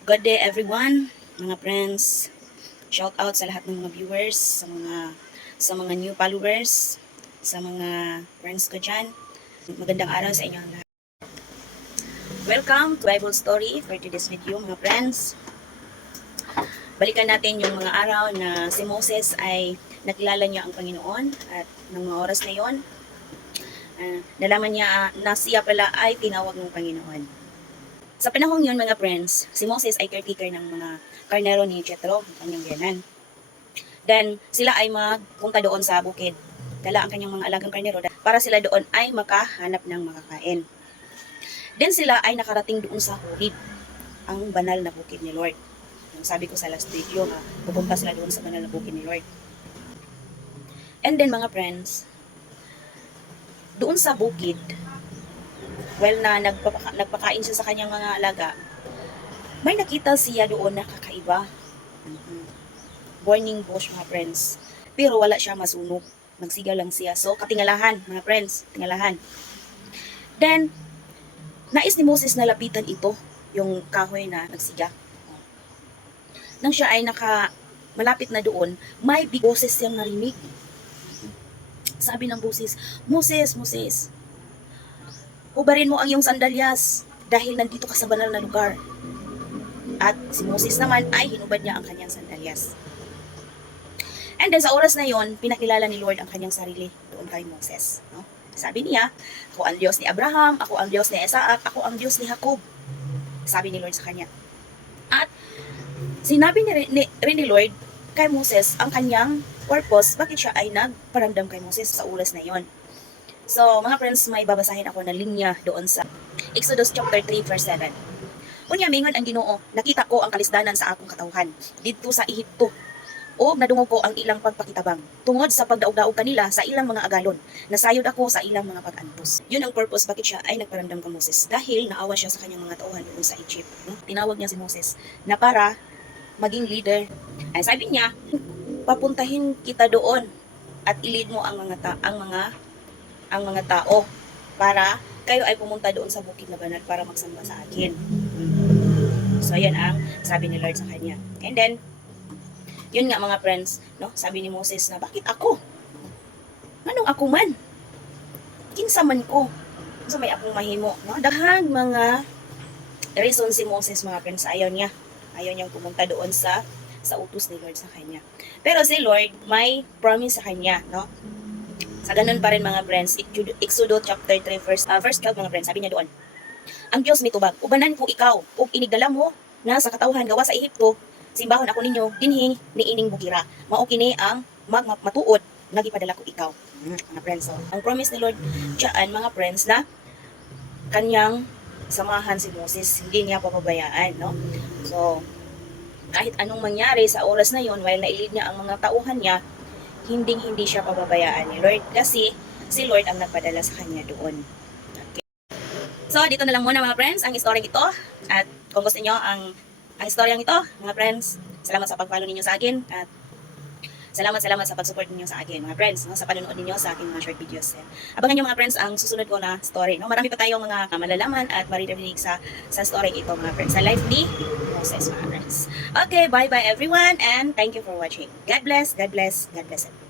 Good day everyone, mga friends. Shout out sa lahat ng mga viewers, sa mga new followers, sa mga friends ko dyan. Magandang araw sa inyo lahat. Welcome to Bible Story for today's video, mga friends. Balikan natin yung mga araw na si Moses ay nakilala niya ang Panginoon at ng mga oras na yon, nalaman niya na siya pala ay tinawag ng Panginoon. Sa panahong yun, mga friends, si Moses ay caretaker ng mga karnero ni Jethro, ang kanyang biyanan. Then, sila ay magpunta doon sa bukid. Dala ang kanyang mga alagang karnero para sila doon ay makahanap ng makakain. Then sila ay nakarating doon sa Horeb, ang banal na bukid ni Lord. Yung sabi ko sa last video, pupunta sila doon sa banal na bukid ni Lord. And then, mga friends, doon sa bukid, while na nagpakain siya sa kanyang mga alaga, may nakita siya doon na kakaiba. Burning bush, mga friends. Pero wala siya masunog. Nagsigaw lang siya. So, katingalahan, mga friends. Tingalahan. Then, nais ni Moses na lapitan ito, yung kahoy na nagsiga. Nang siya ay malapit na doon, may boses siyang narinig. Sabi ng boses, Moses, Moses, hubarin mo ang iyong sandalyas dahil nandito ka sa banal na lugar. At si Moses naman ay hinubad niya ang kanyang sandalyas. And then sa oras na yon, pinakilala ni Lord ang kanyang sarili doon kay Moses. No? Sabi niya, ako ang Diyos ni Abraham, ako ang Diyos ni Isaac, ako ang Diyos ni Jacob. Sabi ni Lord sa kanya. At sinabi rin ni Lord kay Moses ang kanyang purpose, bakit siya ay nagparamdam kay Moses sa oras na yon. So, mga friends, may babasahin ako na linya doon sa Exodus chapter 3 verse 7. Unya mingon ang Ginoo, nakita ko ang kalisdanan sa akong katawhan didto sa Ehipto. O nadungog ko ang ilang pagpakitabang tungod sa pagdaog-daog kanila sa ilang mga agalon. Nasayod ako sa ilang mga pag-antos. Yun ang purpose bakit siya ay nagparamdam kay Moses, dahil naawa siya sa kanyang mga tauhan doon sa Egypt. Tinawag niya si Moses na para maging leader. Ay sabi niya, papuntahin kita doon at i-lead mo ang mga tao para kayo ay pumunta doon sa bukid na banal para magsamba sa akin. So, yan ang sabi ni Lord sa kanya. And then, yun nga mga friends, no? Sabi ni Moses na, bakit ako? Anong ako man? Kinsa man ko? So, may akong mahimo. No? Daghang mga reason si Moses, mga friends, ayaw niyang pumunta doon sa utos ni Lord sa kanya. Pero si Lord, may promise sa kanya, no? Sa ganun pa rin mga friends, Exodus chapter 3 verse 12 mga friends, sabi niya doon, ang Diyos mitubag, ubanan ko ikaw, ug inigdala mo na sa katawhan gawa sa Ehipto, simbahon ako ninyo, dinhi ni ining bukira, mao kini ang matuod, nagipadala ko ikaw. Mga friends, so, ang promise ni Lord diyan mga friends na kanyang samahan si Moses, hindi niya papabayaan, no? So, kahit anong mangyari sa oras na yon, while nailid niya ang mga tauhan niya, hindi siya pababayaan ni Lord kasi si Lord ang nagpadala sa kanya doon. Okay. So, dito na lang muna mga friends ang story ito. At kung gusto niyo ang storyang ito, mga friends, salamat sa pag-follow ninyo sa akin at salamat sa pag-support ninyo sa akin, mga friends, no, sa panonood ninyo sa aking mga short videos. Abangan niyo mga friends ang susunod ko na story. No? Marami pa tayong mga malalaman at maririnig sa story ito, mga friends. Sa life ni Moses, mga friends. Okay, bye-bye everyone and thank you for watching. God bless, God bless, God bless everyone.